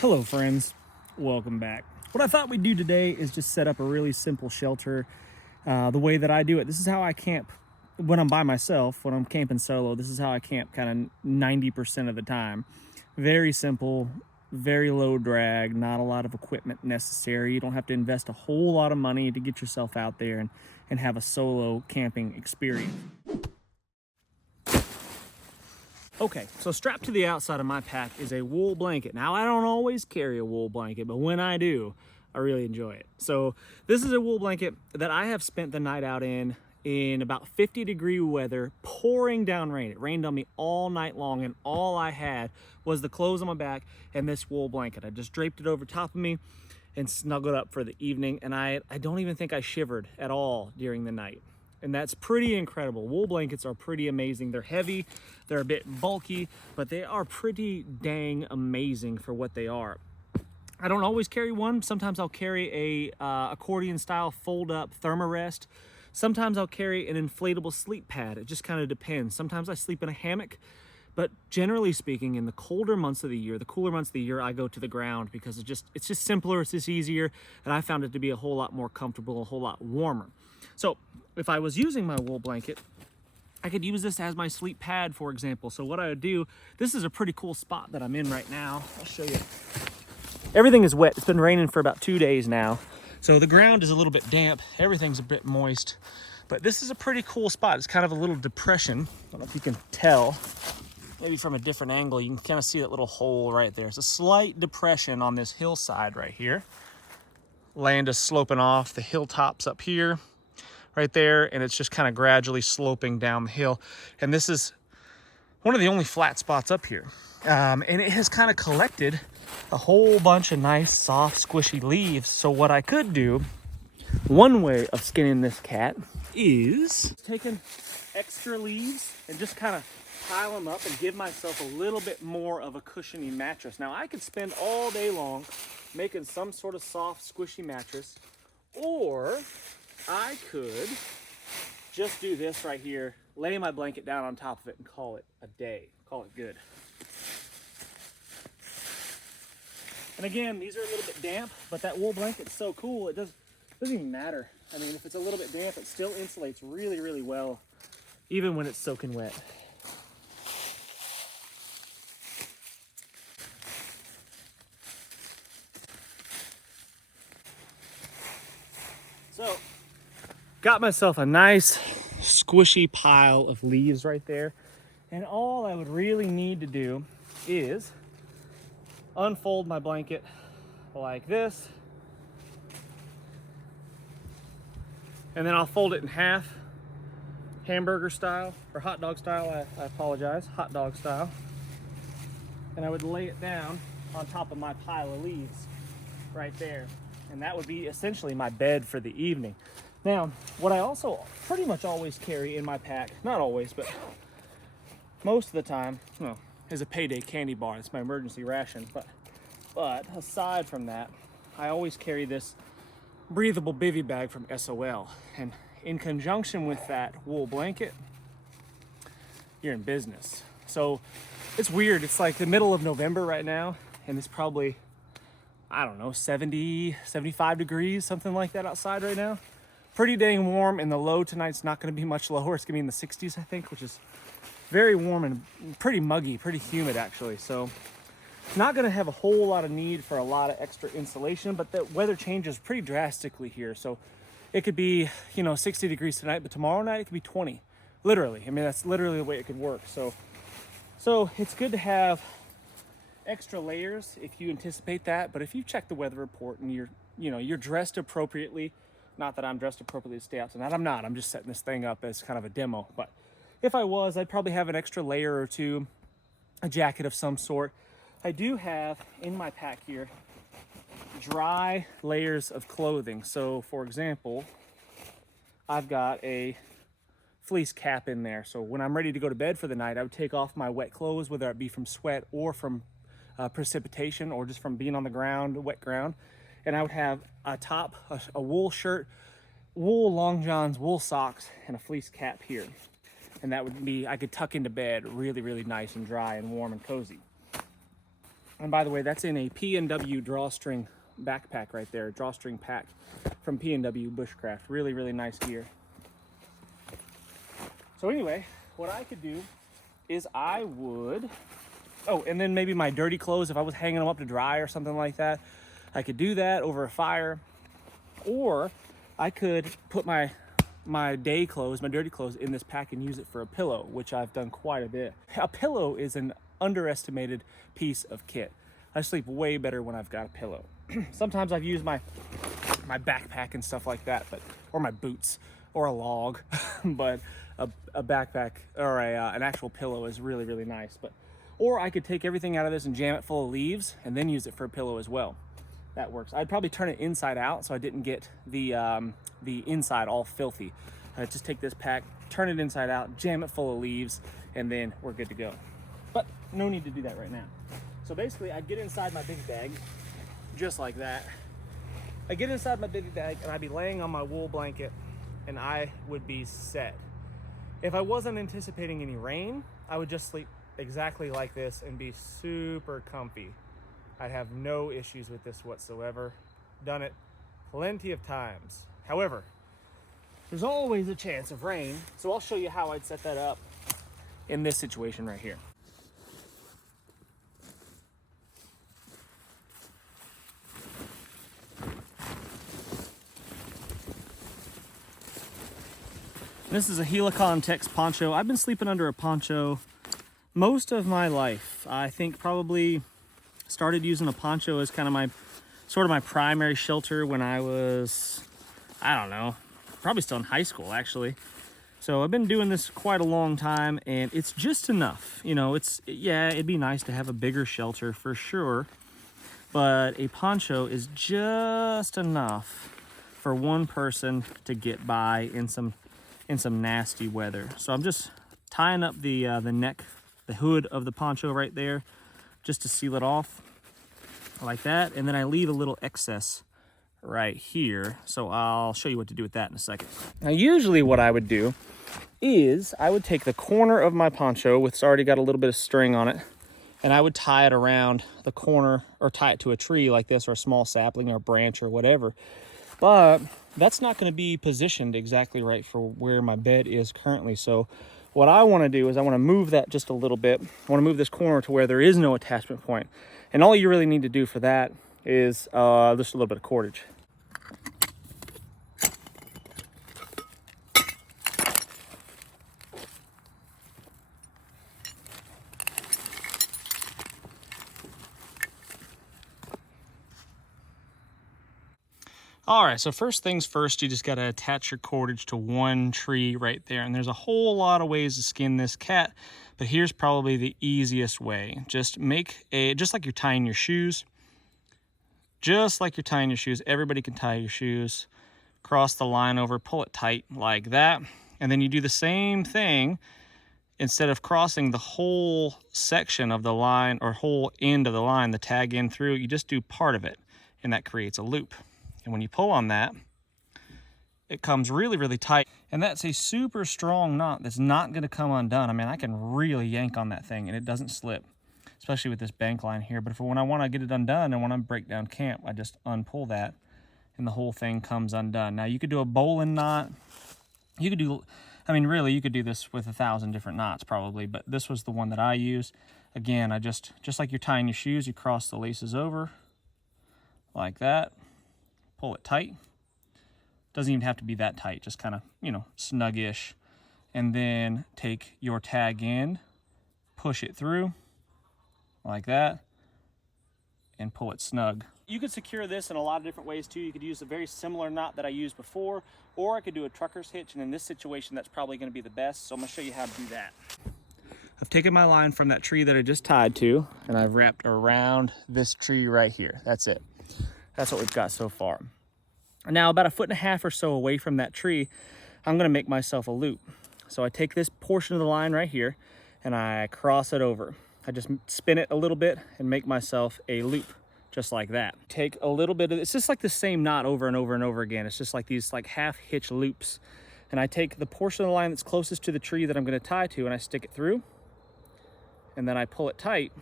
Hello friends, welcome back. What I thought we'd do today is just set up a really simple shelter the way that I do it. This is how I camp when I'm by myself, when I'm camping solo. This is how I camp kind of 90% of the time. Very simple, very low drag, not a lot of equipment necessary. You don't have to invest a whole lot of money to get yourself out there and have a solo camping experience. Okay, so strapped to the outside of my pack is a wool blanket. Now, I don't always carry a wool blanket, but when I do, I really enjoy it. So this is a wool blanket that I have spent the night out in about 50-degree weather, pouring down rain. It rained on me all night long, and all I had was the clothes on my back and this wool blanket. I just draped it over top of me and snuggled up for the evening, and I don't even think I shivered at all during the night. And that's pretty incredible. Wool blankets are pretty amazing. They're heavy, they're a bit bulky, but they are pretty dang amazing for what they are. I don't always carry one. Sometimes I'll carry a accordion style fold up thermarest. Sometimes I'll carry an inflatable sleep pad. It just kind of depends. Sometimes I sleep in a hammock, but generally speaking, in the colder months of the year, the cooler months of the year, I go to the ground because it's just simpler, it's just easier, and I found it to be a whole lot more comfortable, a whole lot warmer. So if I was using my wool blanket, I could use this as my sleep pad, for example. So what I would do, this is a pretty cool spot that I'm in right now. I'll show you. Everything is wet. It's been raining for about 2 days now. So the ground is a little bit damp. Everything's a bit moist, but this is a pretty cool spot. It's kind of a little depression. I don't know if you can tell. Maybe from a different angle, you can kind of see that little hole right there. It's a slight depression on this hillside right here. Land is sloping off, the hilltops up here, right there, and it's just kind of gradually sloping down the hill. And this is one of the only flat spots up here. And it has kind of collected a whole bunch of nice, soft, squishy leaves. So what I could do, one way of skinning this cat is taking extra leaves and just kind of pile them up and give myself a little bit more of a cushiony mattress. Now, I could spend all day long making some sort of soft, squishy mattress, or I could just do this right here, lay my blanket down on top of it and call it a day, call it good. And again, these are a little bit damp, but that wool blanket's so cool, it doesn't even matter. I mean, if it's a little bit damp, it still insulates really, really well, even when it's soaking wet. So, got myself a nice squishy pile of leaves right there. And all I would really need to do is unfold my blanket like this. And then I'll fold it in half, hamburger style, or hot dog style, I apologize, hot dog style. And I would lay it down on top of my pile of leaves right there. And that would be essentially my bed for the evening. Now, what I also pretty much always carry in my pack, not always, but most of the time, well, is a payday candy bar. It's my emergency ration. But aside from that, I always carry this breathable bivy bag from SOL. And in conjunction with that wool blanket, you're in business. So it's weird. It's like the middle of November right now, and it's probably, I don't know, 70, 75 degrees, something like that outside right now. Pretty dang warm, and the low tonight's not going to be much lower. It's going to be in the 60s, I think, which is very warm and pretty muggy, pretty humid actually. So not going to have a whole lot of need for a lot of extra insulation, but the weather changes pretty drastically here. So it could be, 60 degrees tonight, but tomorrow night it could be 20. Literally. I mean, that's literally the way it could work. So it's good to have extra layers if you anticipate that, but if you check the weather report and you're dressed appropriately, not that I'm dressed appropriately to stay out tonight. I'm not. I'm just setting this thing up as kind of a demo. But if I was, I'd probably have an extra layer or two, a jacket of some sort. I do have in my pack here dry layers of clothing. So for example, I've got a fleece cap in there. So when I'm ready to go to bed for the night, I would take off my wet clothes, whether it be from sweat or from precipitation or just from being on the ground, wet ground. And I would have a top, a wool shirt, wool long johns, wool socks, and a fleece cap here. And that would be, I could tuck into bed really, really nice and dry and warm and cozy. And by the way, that's in a P&W drawstring backpack right there, drawstring pack from P&W Bushcraft. Really, really nice gear. So anyway, what I could do is I would, oh, and then maybe my dirty clothes, if I was hanging them up to dry or something like that, I could do that over a fire. Or I could put my day clothes, my dirty clothes, in this pack and use it for a pillow, which I've done quite a bit. A pillow is an underestimated piece of kit. I sleep way better when I've got a pillow. Sometimes I've used my backpack and stuff like that, or my boots, or a log, but a backpack or an actual pillow is really, really nice. Or I could take everything out of this and jam it full of leaves and then use it for a pillow as well. That works. I'd probably turn it inside out so I didn't get the inside all filthy. I'd just take this pack, turn it inside out, jam it full of leaves, and then we're good to go. But no need to do that right now. So basically, I'd get inside my big bag, just like that. I get inside my big bag and I'd be laying on my wool blanket and I would be set. If I wasn't anticipating any rain, I would just sleep exactly like this and be super comfy. I'd have no issues with this whatsoever. Done it plenty of times. However, there's always a chance of rain, so I'll show you how I'd set that up in this situation right here. This is a Helicon Tex poncho. I've been sleeping under a poncho most of my life. I think probably started using a poncho as kind of my primary shelter when I was, I don't know, probably still in high school actually. So I've been doing this quite a long time and it's just enough. You know, it'd be nice to have a bigger shelter for sure, but a poncho is just enough for one person to get by in some nasty weather. So I'm just tying up the neck, the hood of the poncho right there, just to seal it off like that. And then I leave a little excess right here. So I'll show you what to do with that in a second. Now, usually what I would do is I would take the corner of my poncho, which already got a little bit of string on it, and I would tie it around the corner or tie it to a tree like this, or a small sapling or a branch or whatever. But that's not going to be positioned exactly right for where my bed is currently. So what I want to do is I want to move that just a little bit. I want to move this corner to where there is no attachment point. And all you really need to do for that is just a little bit of cordage. All right, so first things first, you just got to attach your cordage to one tree right there. And there's a whole lot of ways to skin this cat, but here's probably the easiest way. Just like you're tying your shoes. Just like you're tying your shoes, everybody can tie your shoes. Cross the line over, pull it tight like that. And then you do the same thing. Instead of crossing the whole section of the line or whole end of the line, the tag end through, you just do part of it, and that creates a loop. And when you pull on that, it comes really, really tight. And that's a super strong knot that's not going to come undone. I mean, I can really yank on that thing and it doesn't slip, especially with this bank line here. But when I want to get it undone and when I break down camp, I just unpull that and the whole thing comes undone. Now, you could do a bowline knot. You could do, I mean, really, you could do this with 1,000 different knots probably, but this was the one that I use. Again, I just like you're tying your shoes, you cross the laces over like that. Pull it tight. Doesn't even have to be that tight, just kind of, you know, snug-ish. And then take your tag end, push it through like that, and pull it snug. You could secure this in a lot of different ways too. You could use a very similar knot that I used before, or I could do a trucker's hitch, and in this situation, that's probably going to be the best. So I'm going to show you how to do that. I've taken my line from that tree that I just tied to, and I've wrapped around this tree right here. That's it. That's what we've got so far. Now, about 1.5 feet or so away from that tree, I'm going to make myself a loop. So I take this portion of the line right here and I cross it over. I just spin it a little bit and make myself a loop just like that. Take a little bit of, it's just like the same knot over and over and over again. It's just like these like half hitch loops. And I take the portion of the line that's closest to the tree that I'm going to tie to and I stick it through. And then I pull it tight.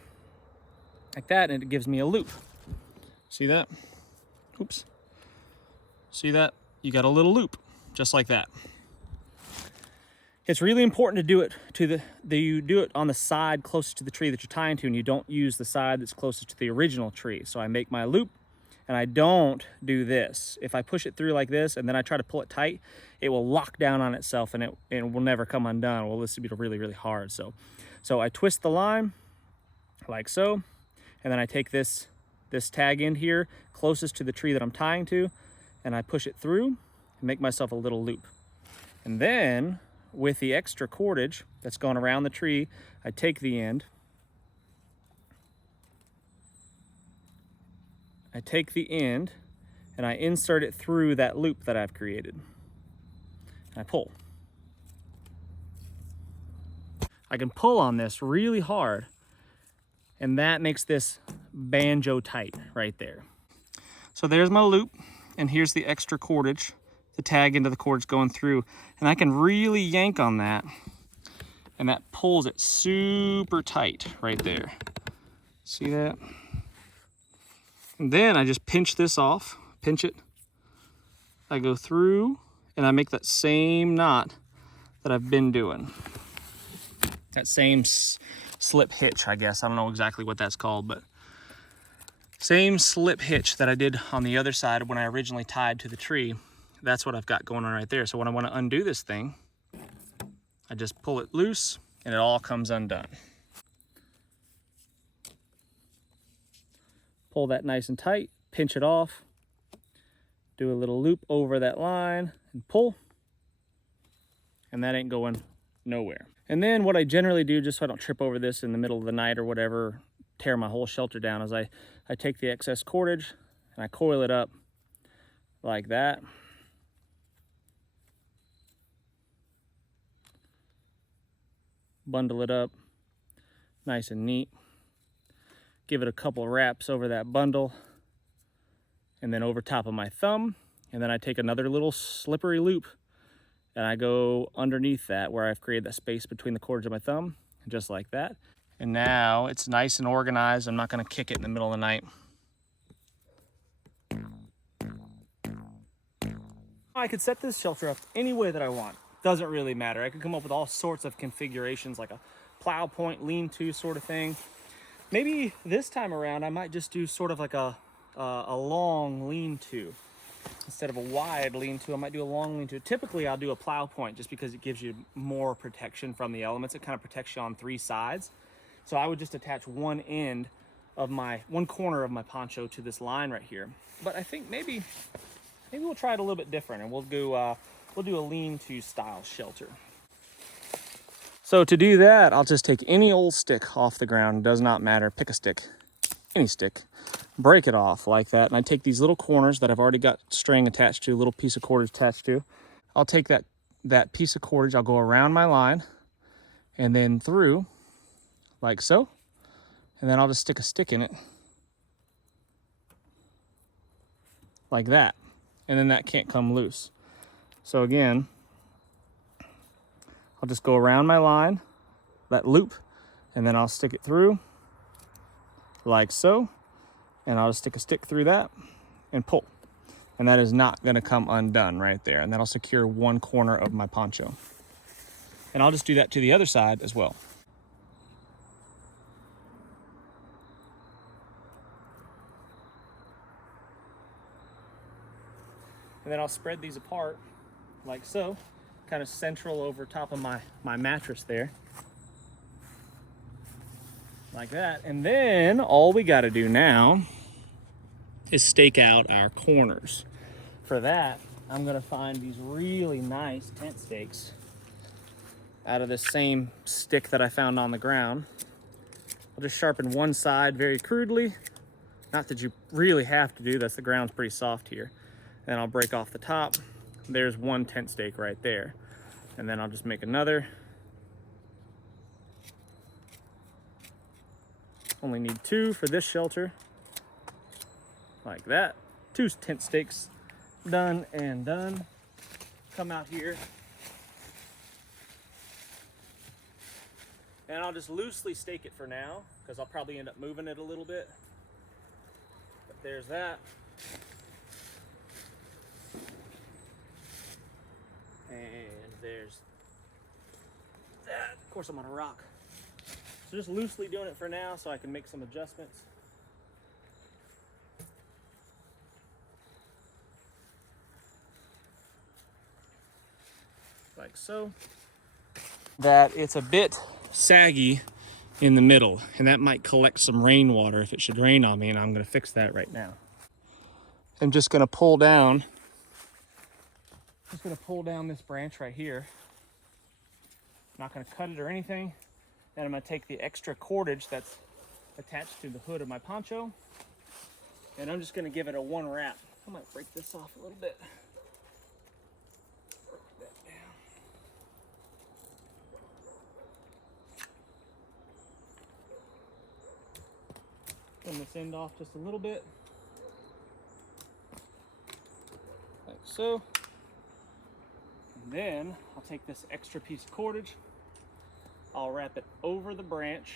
like that, and it gives me a loop. See that? Oops. See that? You got a little loop, just like that. It's really important to do it you do it on the side closest to the tree that you're tying to, and you don't use the side that's closest to the original tree. So I make my loop, and I don't do this. If I push it through like this and then I try to pull it tight, it will lock down on itself, and it will never come undone. Well, this would be really, really hard. So I twist the line like so, and then I take this tag end here closest to the tree that I'm tying to, and I push it through and make myself a little loop. And then with the extra cordage that's gone around the tree, I take the end, and I insert it through that loop that I've created. And I pull. I can pull on this really hard, and that makes this banjo tight right there. So there's my loop, and here's the extra cordage, the tag into the cordage going through, and I can really yank on that, and that pulls it super tight right there. See that? And then I just pinch this off, pinch it. I go through, and I make that same knot that I've been doing. That same slip hitch, I guess. I don't know exactly what that's called, but same slip hitch that I did on the other side when I originally tied to the tree. That's what I've got going on right there. So when I want to undo this thing, I just pull it loose and it all comes undone. Pull that nice and tight, pinch it off, do a little loop over that line and pull, and that ain't going nowhere. And then what I generally do, just so I don't trip over this in the middle of the night or whatever, tear my whole shelter down, is I take the excess cordage and I coil it up like that. Bundle it up nice and neat. Give it a couple wraps over that bundle and then over top of my thumb. And then I take another little slippery loop and I go underneath that where I've created that space between the cordage of my thumb, just like that. And now it's nice and organized. I'm not gonna kick it in the middle of the night. I could set this shelter up any way that I want. Doesn't really matter. I could come up with all sorts of configurations, like a plow point lean-to sort of thing. Maybe this time around I might just do sort of like a long lean-to. Instead of a wide lean-to, I might do a long lean-to. Typically I'll do a plow point just because it gives you more protection from the elements. It kind of protects you on three sides. So I would just attach one corner of my poncho to this line right here. But I think maybe we'll try it a little bit different, and we'll do a lean-to style shelter. So to do that, I'll just take any old stick off the ground. Does not matter. Pick a stick, any stick, break it off like that. And I take these little corners that I've already got string attached to, a little piece of cordage attached to. I'll take that piece of cordage, I'll go around my line and then through like so. And then I'll just stick a stick in it like that. And then that can't come loose. So again, I'll just go around my line, that loop, and then I'll stick it through like so. And I'll just stick a stick through that and pull. And that is not gonna come undone right there. And that'll secure one corner of my poncho. And I'll just do that to the other side as well. And then I'll spread these apart like so, kind of central over top of my mattress there. Like that. And then all we gotta do now is stake out our corners. For that, I'm gonna find these really nice tent stakes out of this same stick that I found on the ground. I'll just sharpen one side very crudely. Not that you really have to do this, the ground's pretty soft here. Then I'll break off the top. There's one tent stake right there. And then I'll just make another. Only need two for this shelter. Like that. Two tent stakes done and done. Come out here. And I'll just loosely stake it for now, because I'll probably end up moving it a little bit. But there's that. And there's that. Of course, I'm on a rock. So just loosely doing it for now so I can make some adjustments. Like so. That it's a bit saggy in the middle, and that might collect some rainwater if it should rain on me, and I'm going to fix that right now. I'm just going to pull down this branch right here. I'm not going to cut it or anything. Then I'm going to take the extra cordage that's attached to the hood of my poncho, and I'm just going to give it a one wrap. I might break this off a little bit. Break that down. Trim this end off just a little bit, like so. And then I'll take this extra piece of cordage, I'll wrap it over the branch,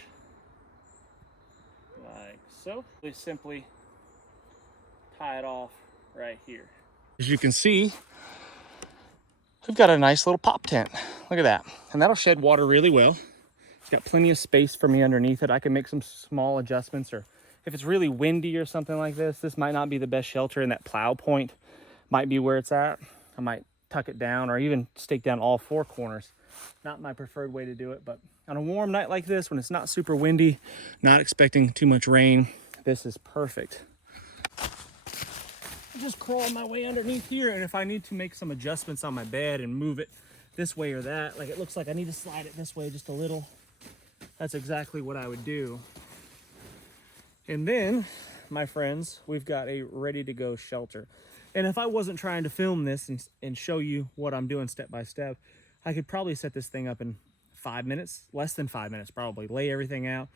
like so. Really simply tie it off right here. As you can see, we've got a nice little pop tent. Look at that. And that'll shed water really well. It's got plenty of space for me underneath it. I can make some small adjustments, or if it's really windy or something like this might not be the best shelter, and that plow point might be where it's at. I might tuck it down or even stake down all four corners. Not my preferred way to do it, but on a warm night like this, when it's not super windy, not expecting too much rain, this is perfect. I just crawl my way underneath here, and if I need to make some adjustments on my bed and move it this way or that, like it looks like I need to slide it this way just a little, that's exactly what I would do. And then, my friends, we've got a ready-to-go shelter. And if I wasn't trying to film this and show you what I'm doing step by step, I could probably set this thing up in 5 minutes, less than 5 minutes probably, lay everything out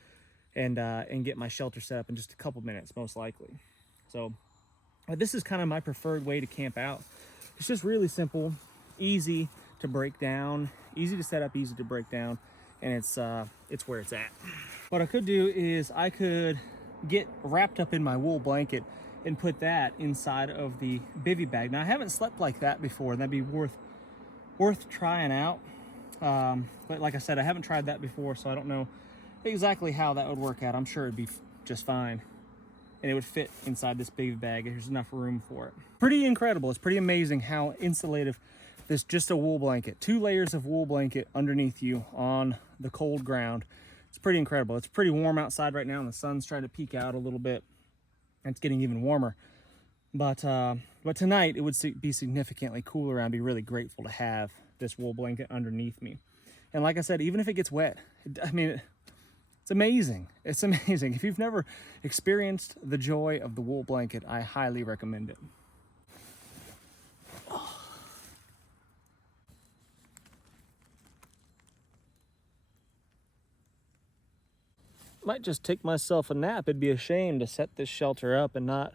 and get my shelter set up in just a couple minutes, most likely. So this is kind of my preferred way to camp out. It's just really simple, easy to break down, easy to set up, easy to break down, and it's where it's at. What I could do is I could get wrapped up in my wool blanket and put that inside of the bivy bag. Now I haven't slept like that before, and that'd be worth trying out. But like I said, I haven't tried that before, so I don't know exactly how that would work out. I'm sure it'd be just fine, and it would fit inside this bivy bag. There's enough room for it. Pretty incredible. It's pretty amazing how insulative this just a wool blanket, 2 layers of wool blanket underneath you on the cold ground. It's pretty incredible. It's pretty warm outside right now, and the sun's trying to peek out a little bit. It's getting even warmer. But tonight it would be significantly cooler, and I'd be really grateful to have this wool blanket underneath me. And like I said, even if it gets wet, I mean, it's amazing. It's amazing. If you've never experienced the joy of the wool blanket, I highly recommend it. Might just take myself a nap. It'd be a shame to set this shelter up and not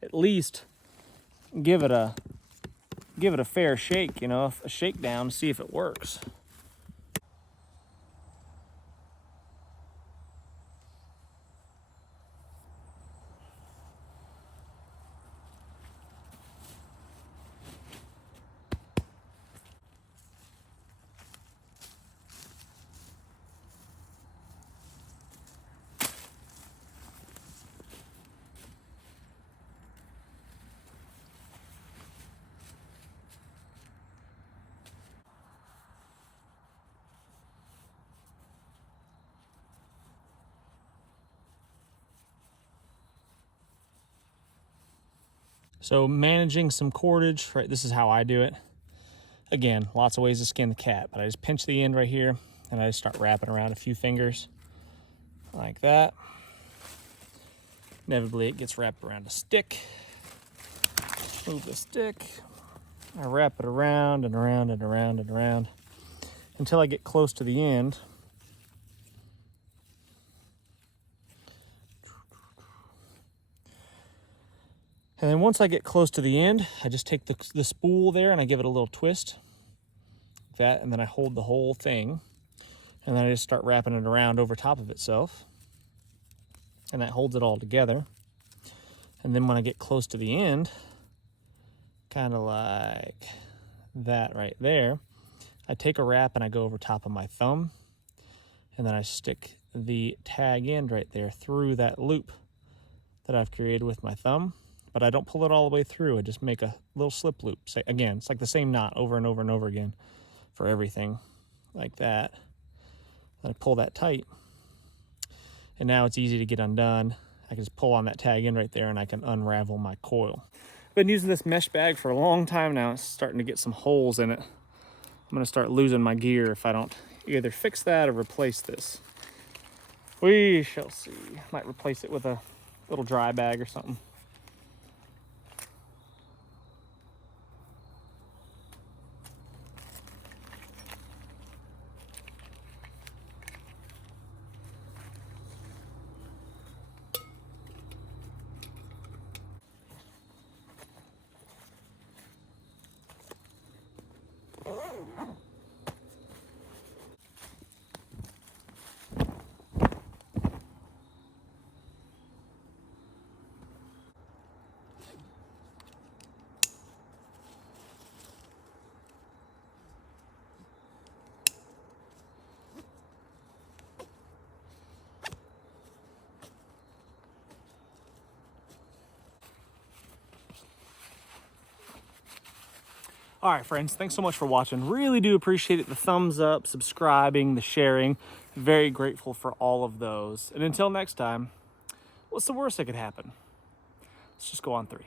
at least give it a fair shake, you know, a shakedown to see if it works. So managing some cordage, right? This is how I do it. Again, lots of ways to skin the cat, but I just pinch the end right here and I just start wrapping around a few fingers like that. Inevitably it gets wrapped around a stick. Move the stick. I wrap it around and around and around and around until I get close to the end. And then once I get close to the end, I just take the spool there and I give it a little twist, like that, and then I hold the whole thing. And then I just start wrapping it around over top of itself. And that holds it all together. And then when I get close to the end, kind of like that right there, I take a wrap and I go over top of my thumb, and then I stick the tag end right there through that loop that I've created with my thumb, but I don't pull it all the way through. I just make a little slip loop. Again, it's like the same knot over and over and over again for everything, like that. I pull that tight, and now it's easy to get undone. I can just pull on that tag end right there and I can unravel my coil. I've been using this mesh bag for a long time now. It's starting to get some holes in it. I'm gonna start losing my gear if I don't either fix that or replace this. We shall see. Might replace it with a little dry bag or something. All right, friends, thanks so much for watching. Really do appreciate it. The thumbs up, subscribing, the sharing. Very grateful for all of those. And until next time, what's the worst that could happen? Let's just go on 3.